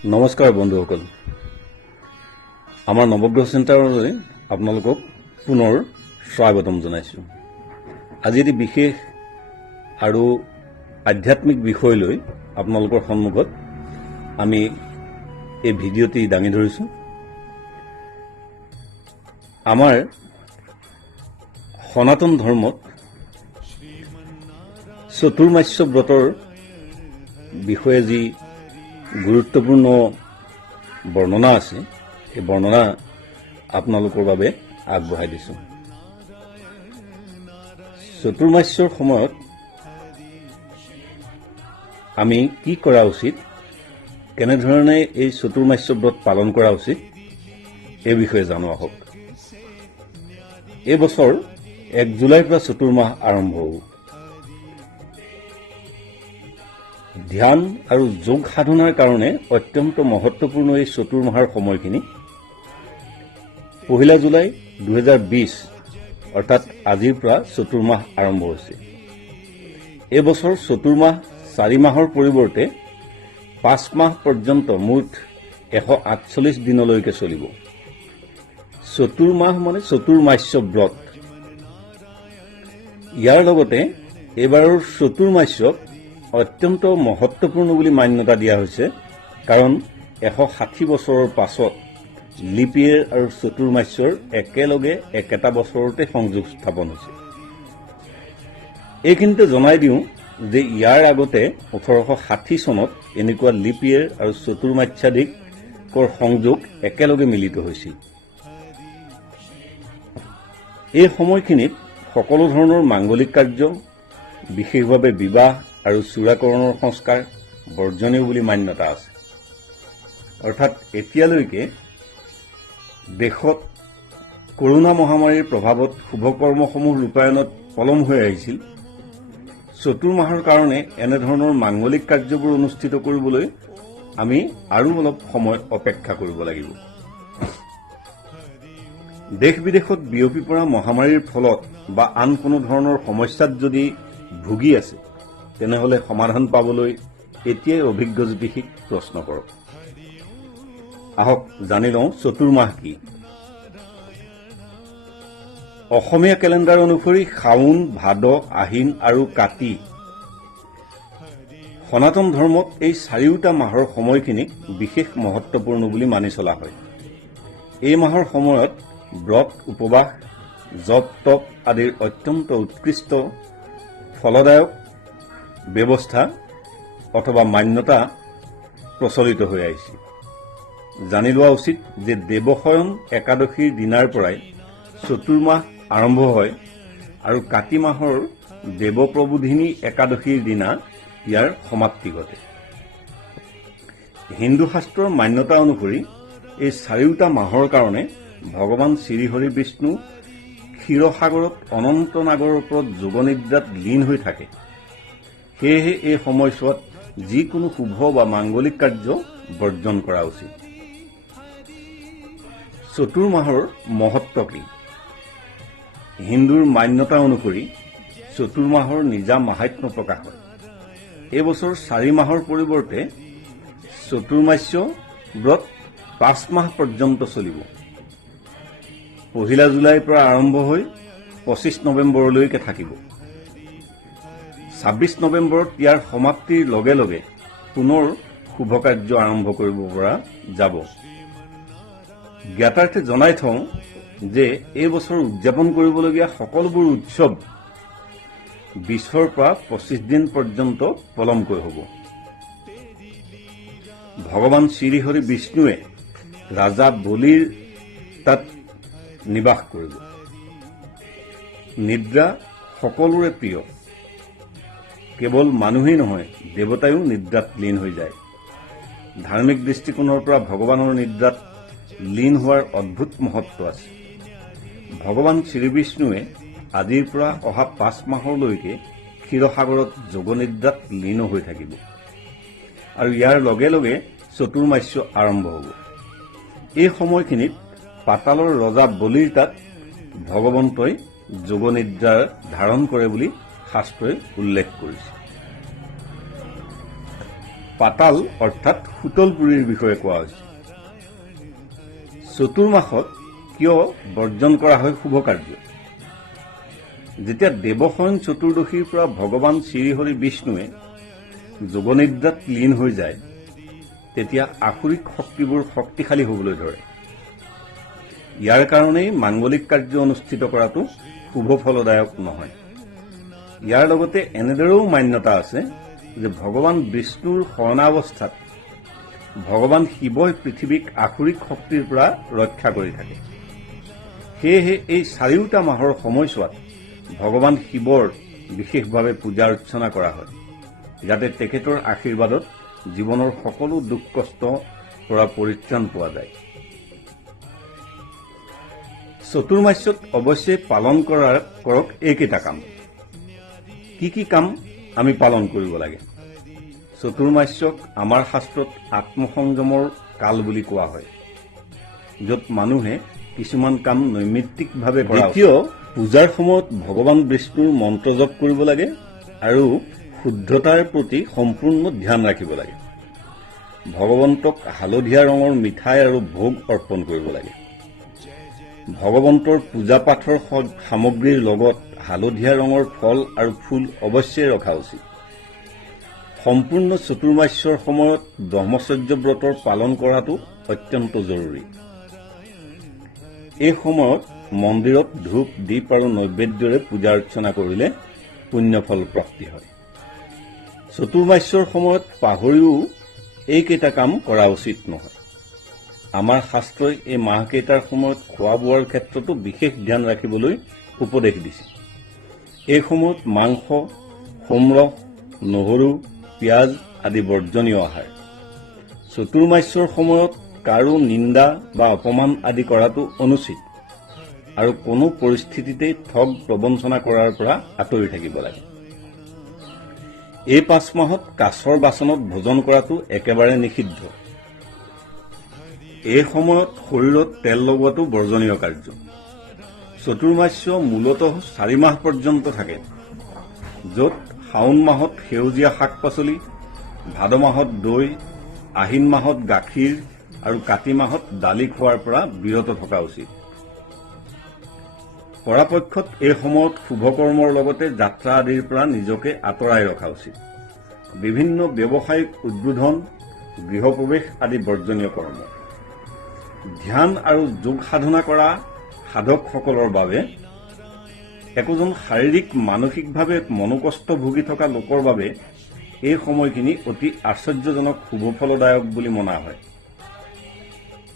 নমস্কাৰ বন্ধুসকল, আমাৰ নৱগ্ৰহ চেণ্টাৰলৈ আপোনালোকক পুনৰ স্বাগতম জনাইছোঁ। আজি এটি বিশেষ আৰু আধ্যাত্মিক বিষয় লৈ আপোনালোকৰ সন্মুখত আমি এই ভিডিঅ'টি দাঙি ধৰিছোঁ। আমাৰ সনাতন ধৰ্মত চতুৰ্মাস্য ব্ৰতৰ বিষয়ে যি গুৰুত্বপূৰ্ণ বৰ্ণনা আছে, এই বৰ্ণনা আপোনালোকৰ বাবে আগবঢ়াই দিছোঁ। চতুৰ্মাস্যৰ সময়ত আমি কি কৰা উচিত, কেনেধৰণে এই চতুৰ্মাস্য ব্ৰত পালন কৰা উচিত, এই বিষয়ে জানো আহক। এই বছৰ 1 জুলাইৰ পৰা চতুৰ্মাহ আৰম্ভ হ'ব। ধ্যান আৰু যোগ সাধনাৰ কাৰণে অত্যন্ত মহত্বপূৰ্ণ এই চতুৰ্মাহৰ সময়খিনি 1 জুলাই 2020 অৰ্থাৎ আজিৰ পৰা চতুৰ্মাহ আৰম্ভ হৈছে। এই বছৰ চতুৰ্মাহ 4 মাহৰ পৰিৱৰ্তে 5 মাহ পৰ্যন্ত মুঠ 148 দিনলৈকে চলিব। চতুৰ্মাহ মানে চতুৰ্মাস্য ব্ৰত। ইয়াৰ লগতে এইবাৰৰ চতুৰ্মাস্যক অত্যন্ত মহত্বপূৰ্ণ বুলি মান্যতা দিয়া হৈছে, কাৰণ 160 বছৰৰ পাছত লিপ ইয়েৰ আৰু চতুৰ্মাস্যৰ একেলগে একেটা বছৰতে সংযোগ স্থাপন হৈছে। এইখিনিতে জনাই দিওঁ যে ইয়াৰ আগতে 1860 চনত এনেকুৱা লিপ ইয়েৰ আৰু চতুৰ্মাস্যাদিকৰ সংযোগ একেলগে মিলিত হৈছিল। এই সময়খিনিত সকলো ধৰণৰ মাংগলিক কাৰ্য, বিশেষভাৱে বিবাহ আৰু চূড়াকৰণৰ সংস্কাৰ বৰ্জনীয় বুলি মান্যতা আছে। অৰ্থাৎ এতিয়ালৈকে দেশত কৰোনা মহামাৰীৰ প্ৰভাৱত শুভকৰ্মসমূহ ৰূপায়ণত পলম হৈ আহিছিল। চতুৰ্মাহৰ কাৰণে এনেধৰণৰ মাংগলিক কাৰ্যবোৰ অনুষ্ঠিত কৰিবলৈ আমি আৰু অলপ সময় অপেক্ষা কৰিব লাগিব। দেশ বিদেশত বিয়পি পৰা মহামাৰীৰ ফলত বা আন কোনো ধৰণৰ সমস্যাত যদি ভুগি আছে, তেনেহলে সমাধান পাবলৈ এতিয়াই অভিজ্ঞ জ্যোতিষীক প্ৰশ্ন কৰক। আহক জানি লওঁ চতুৰ্মাহ কি। অসমীয়া কেলেণ্ডাৰ অনুসৰি শাওন, ভাদ, আহিন আৰু কাতি। সনাতন ধৰ্মত এই 4টা মাহৰ সময়খিনিক বিশেষ মহত্বপূৰ্ণ বুলি মানি চলা হয়। এই মাহৰ সময়ত ব্ৰত, উপবাস, জপ তপ আদিৰ অত্যন্ত উৎকৃষ্ট ফলদায়ক ব্যৱস্থা অথবা মান্যতা প্ৰচলিত হৈ আহিছে। জানি লোৱা উচিত যে দেৱশয়ন একাদশীৰ দিনাৰ পৰাই চতুৰ্মাহ আৰম্ভ হয় আৰু কাতি মাহৰ দেৱপ্ৰবোধিনী একাদশীৰ দিনা ইয়াৰ সমাপ্তি ঘটে। হিন্দু শাস্ত্ৰৰ মান্যতা অনুসৰি এই 4টা মাহৰ কাৰণে ভগৱান শ্ৰীহৰি বিষ্ণু ক্ষীৰসাগৰত অনন্ত নাগৰ ওপৰত যোগনিদ্ৰাত লীন হৈ থাকে। সেয়েহে এই সময়ছোৱাত যিকোনো শুভ বা মাংগলিক কাৰ্য বৰ্জন কৰা উচিত। চতুৰ্মাহৰ মহত্ব কি? হিন্দুৰ মান্যতা অনুসৰি চতুৰ্মাহৰ নিজা মাহাত্ম্য প্ৰকাশ হয়। এই বছৰ 4 মাহৰ পৰিৱৰ্তে চতুৰ্মাস্য ব্ৰত 5 মাহ পৰ্যন্ত চলিব। 1 জুলাইৰ পৰা আৰম্ভ হৈ 25 নৱেম্বৰলৈকে থাকিব। 26 নৱেম্বৰত ইয়াৰ সমাপ্তিৰ লগে লগে পুনৰ শুভ কাৰ্য আৰম্ভ কৰিব পৰা যাব। জ্ঞাতাৰ্থে জনাই থওঁ যে এই বছৰ উদযাপন কৰিবলগীয়া সকলোবোৰ উৎসৱ 20ৰ পৰা 25 দিন পৰ্যন্ত পলমকৈ হ'ব। ভগৱান শ্ৰীহৰি বিষ্ণুৱে ৰাজা বলিৰ তাত নিবাস কৰিব। নিদ্ৰা সকলোৰে প্ৰিয়। কেৱল মানুহেই নহয়, দেৱতায়ো নিদ্ৰাত লীন হৈ যায়। ধাৰ্মিক দৃষ্টিকোণৰ পৰা ভগৱানৰ নিদ্ৰাত লীন হোৱাৰ অদ্ভুত মহত্ব আছে। ভগৱান শ্ৰীবিষ্ণুৱে আজিৰ পৰা অহা 5 মাহলৈকে ক্ষীৰসাগৰত যোগনিদ্ৰাত লীন হৈ থাকিব আৰু ইয়াৰ লগে লগে চতুৰ্মাস্য আৰম্ভ হ'ব। এই সময়খিনিত পাতালৰ ৰজা বলিৰ তাত ভগৱন্তই যোগনিদ্ৰা ধাৰণ কৰে বুলি শাস্ত্ৰই উল্লেখ কৰিছে। পাতাল অৰ্থাৎ শীতলপুৰীৰ বিষয়ে কোৱা হৈছে। চতুৰ্মাসত কিয় বৰ্জন কৰা হয় শুভ কাৰ্য? যেতিয়া দেৱশয়ন চতুৰ্দশীৰ পৰা ভগৱান শ্ৰীহৰি বিষ্ণুৱে যোগনিদ্ৰাত লীন হৈ যায়, তেতিয়া আসুৰিক শক্তিবোৰ শক্তিশালী হ'বলৈ ধৰে। ইয়াৰ কাৰণেই মাংগলিক কাৰ্য অনুষ্ঠিত কৰাটো শুভ ফলদায়ক নহয়। ইয়াৰ লগতে এনেদৰেও মান্যতা আছে যে ভগৱান বিষ্ণুৰ শয়নাৱস্থাত ভগৱান শিৱই পৃথিৱীক আসুৰিক শক্তিৰ পৰা ৰক্ষা কৰি থাকে। সেয়েহে এই 4টা মাহৰ সময়ছোৱাত ভগৱান শিৱৰ বিশেষভাৱে পূজা অৰ্চনা কৰা হয়, যাতে তেখেতৰ আশীৰ্বাদত জীৱনৰ সকলো দুখ কষ্টৰ পৰা পৰিত্ৰাণ পোৱা যায়। চতুৰ্মাস্যত অৱশ্যে পালন কৰক এইকেইটা কাম। কি কাম আমি পালন কৰিব লাগে? চতুৰ্মাস্যক আমাৰ শাস্ত্ৰত আত্মসংযমৰ কাল বুলি কোৱা হয়, য'ত মানুহে কিছুমান কাম নৈমিত্তিকভাৱে কৰা। দ্বিতীয়, পূজাৰ সময়ত ভগৱান বিষ্ণুৰ মন্ত্ৰ জপ কৰিব লাগে আৰু শুদ্ধতাৰ প্ৰতি সম্পূৰ্ণ ধ্যান ৰাখিব লাগে। ভগৱন্তক হালধীয়া ৰঙৰ মিঠাই আৰু ভোগ অৰ্পণ কৰিব লাগে। ভগৱন্তৰ পূজা পাঠৰ সামগ্ৰীৰ লগত হালধীয়া ৰঙৰ ফল আৰু ফুল অৱশ্যেই ৰখা উচিত। সম্পূৰ্ণ চতুৰ্মাস্যৰ সময়ত ব্ৰহ্মচৰ্য ব্ৰতৰ পালন কৰাটো অত্যন্ত জৰুৰী। এই সময়ত মন্দিৰত ধূপ, দীপ আৰু নৈবেদ্যৰে পূজা অৰ্চনা কৰিলে পুণ্যফল প্ৰাপ্তি হয়। চতুৰ্মাস্যৰ সময়ত পাহৰিও এইকেইটা কাম কৰা উচিত নহয়। আমাৰ শাস্ত্ৰই এই মাহকেইটাৰ সময়ত খোৱা বোৱাৰ ক্ষেত্ৰতো বিশেষ ধ্যান ৰাখিবলৈ উপদেশ দিছে। এই সময়ত মাংস, সোমৰস, নহৰু, পিঁয়াজ আদি বৰ্জনীয় আহাৰ। চতুৰ্মাস্যৰ সময়ত কাৰো নিন্দা বা অপমান আদি কৰাটো অনুচিত আৰু কোনো পৰিস্থিতিতে ঠগ প্ৰবঞ্চনা কৰাৰ পৰা আঁতৰি থাকিব লাগে। এই 5 মাহত কাছৰ বাচনত ভোজন কৰাটো একেবাৰে নিষিদ্ধ। এই সময়ত শৰীৰত তেল লগোৱাটো বৰ্জনীয় কাৰ্য। চতুৰ্মাস্য মূলতঃ 4 মাহ পৰ্যন্ত থাকে, য'ত শাওণ মাহত সেউজীয়া শাক পাচলি, ভাদ মাহত দৈ, আহিন মাহত গাখীৰ আৰু কাতি মাহত দালি খোৱাৰ পৰা বিৰত থকা উচিত। পৰাপক্ষত এই সময়ত শুভকৰ্মৰ লগতে যাত্ৰা আদিৰ পৰা নিজকে আঁতৰাই ৰখা উচিত। বিভিন্ন ব্যৱসায়িক উদ্বোধন, গৃহপ্ৰৱেশ আদি বৰ্জনীয় কৰ্ম। ধ্যান আৰু যোগ সাধনা কৰা সাধকসকলৰ বাবে, একোজন শাৰীৰিক মানসিকভাৱে মনোকষ্ট ভুগি থকা লোকৰ বাবে এই সময়খিনি অতি আশ্চৰ্যজনক শুভফলদায়ক বুলি মনা হয়।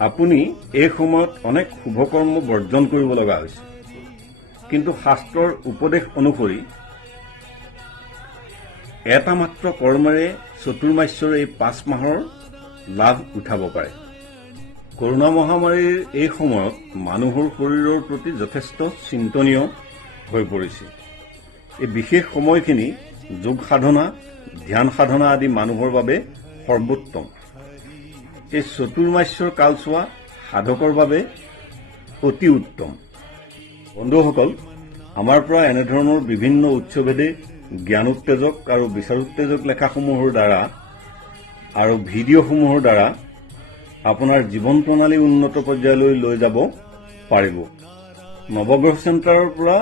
আপুনি এই সময়ত অনেক শুভকৰ্ম বৰ্জন কৰিব লগা হৈছে, কিন্তু শাস্ত্ৰৰ উপদেশ অনুসৰি এটা মাত্ৰ কৰ্মেৰে চতুৰ্মাস্যৰ এই 5 মাহৰ লাভ উঠাব পাৰে। কৰোনা মহামাৰীৰ এই সময়ত মানুহৰ শৰীৰৰ প্ৰতি যথেষ্ট চিন্তনীয় হৈ পৰিছে। এই বিশেষ সময়খিনি যোগ সাধনা, ধ্যান সাধনা আদি মানুহৰ বাবে সৰ্বোত্তম। এই চতুৰ্মাস্যৰ কালছোৱা সাধকৰ বাবে অতি উত্তম। বন্ধুসকল, আমাৰ পৰা এনেধৰণৰ বিভিন্ন উৎসভেদে জ্ঞানোত্তেজক আৰু বিচাৰোত্তেজক লেখাসমূহৰ দ্বাৰা আৰু ভিডিঅ'সমূহৰ দ্বাৰা আপোনাৰ জীৱন প্ৰণালী উন্নত পৰ্যায়লৈ লৈ যাব পাৰিব। নৱগ্ৰহ চেণ্টাৰৰ পৰা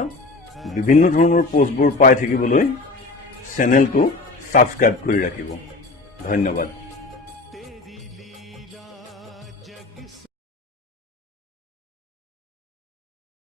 বিভিন্ন ধৰণৰ পোষ্টবোৰ পাই থাকিবলৈ চেনেলটো ছাবস্ক্ৰাইব কৰি ৰাখিব। ধন্যবাদ।